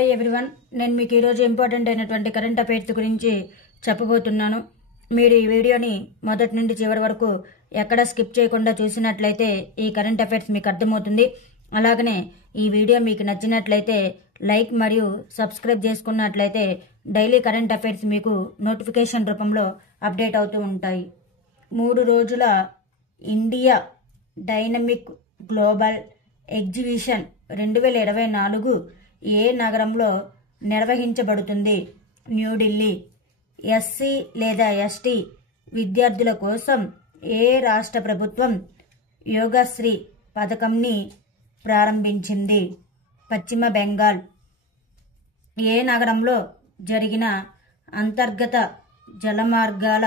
Hi everyone, నేను మీకు ఈరోజు ఇంపార్టెంట్ అయినటువంటి కరెంట్ అఫైర్స్ గురించి చెప్పబోతున్నాను. మీరు ఈ వీడియోని మొదటి నుండి చివరి వరకు ఎక్కడ స్కిప్ చేయకుండా చూసినట్లయితే ఈ కరెంట్ అఫైర్స్ మీకు అర్థమవుతుంది. అలాగనే ఈ వీడియో మీకు నచ్చినట్లయితే లైక్ మరియు సబ్స్క్రైబ్ చేసుకున్నట్లయితే డైలీ కరెంట్ అఫైర్స్ మీకు నోటిఫికేషన్ రూపంలో అప్డేట్ అవుతూ ఉంటాయి. 3 రోజుల ఇండియా డైనమిక్ గ్లోబల్ ఎగ్జిబిషన్ 2024 ఏ నగరంలో నిర్వహించబడుతుంది? న్యూఢిల్లీ. ఎస్సీ లేదా ఎస్టీ విద్యార్థుల కోసం ఏ రాష్ట్ర ప్రభుత్వం యోగశ్రీ పథకంని ప్రారంభించింది? పశ్చిమ బెంగాల్. ఏ నగరంలో జరిగిన అంతర్గత జలమార్గాల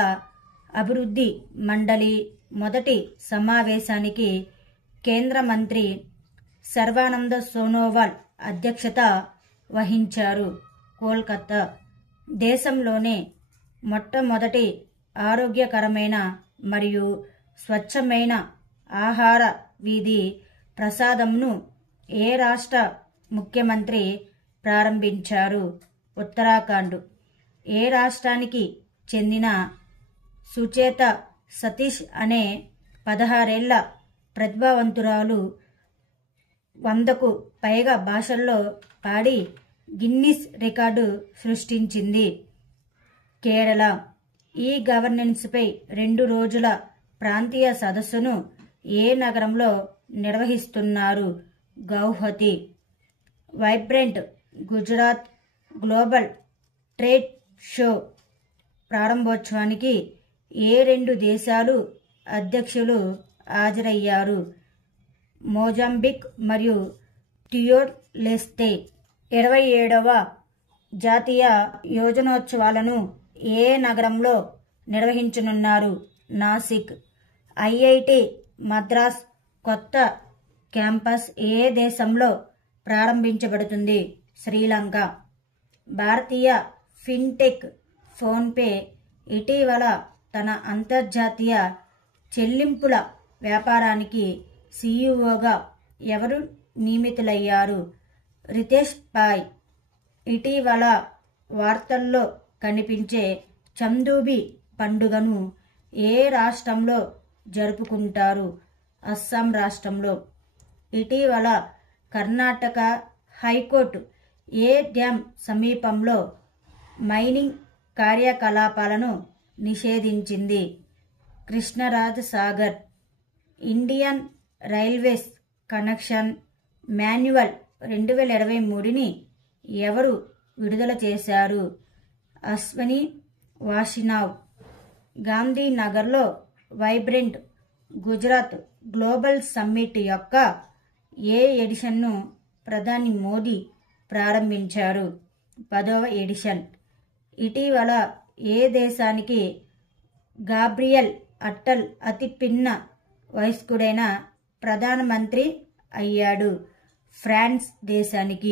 అభివృద్ధి మండలి మొదటి సమావేశానికి కేంద్ర మంత్రి సర్వానంద సోనోవాల్ అధ్యక్షత వహించారు? కోల్కతా. దేశంలోనే మొట్టమొదటి ఆరోగ్యకరమైన మరియు స్వచ్ఛమైన ఆహార వీధి ప్రసాదంను ఏ రాష్ట్ర ముఖ్యమంత్రి ప్రారంభించారు? ఉత్తరాఖండ్. ఏ రాష్ట్రానికి చెందిన సుచేత సతీష్ అనే 16 ఏళ్ల ప్రతిభావంతురాలు 100కు పైగా భాషల్లో పాడి గిన్నిస్ రికార్డు సృష్టించింది? కేరళ. ఈ గవర్నెన్స్పై 2 రోజుల ప్రాంతీయ సదస్సును ఏ నగరంలో నిర్వహిస్తున్నారు? Guwahati. Vibrant Gujarat global trade show ప్రారంభోత్సవానికి ఏ 2 దేశాలు అధ్యక్షులు హాజరయ్యారు? మొజాంబిక్ మరియు టియోర్ లెస్తే. 27వ జాతీయ యోజనోత్సవాలను ఏ నగరంలో నిర్వహించనున్నారు? నాసిక్. ఐఐటి మద్రాస్ కొత్త క్యాంపస్ ఏ దేశంలో ప్రారంభించబడుతుంది? శ్రీలంక. భారతీయ ఫిన్టెక్ ఫోన్పే ఇటీవల తన అంతర్జాతీయ చెల్లింపుల వ్యాపారానికి సీఈఓగా ఎవరు నియమితులయ్యారు? రితేష్ పాయ్. ఇటీవల వార్తల్లో కనిపించే చందూబి పండుగను ఏ రాష్ట్రంలో జరుపుకుంటారు? అస్సాం రాష్ట్రంలో. ఇటీవల కర్ణాటక హైకోర్టు ఏ డ్యాం సమీపంలో మైనింగ్ కార్యకలాపాలను నిషేధించింది? Krishnaraja Sagar. Indian Railways connection manual 2023ని ఎవరు విడుదల చేశారు? అశ్వని వాషినావ్. గాంధీనగర్లో వైబ్రెంట్ గుజరాత్ గ్లోబల్ సమ్మిట్ యొక్క ఏ ఎడిషన్ను ప్రధాని మోదీ ప్రారంభించారు? 10వ ఎడిషన్. ఇటీవల ఏ దేశానికి గాబ్రియల్ అట్టల్ అతి పిన్న వయస్కుడైన ప్రధానమంత్రి అయ్యాడు? ఫ్రాన్స్ దేశానికి.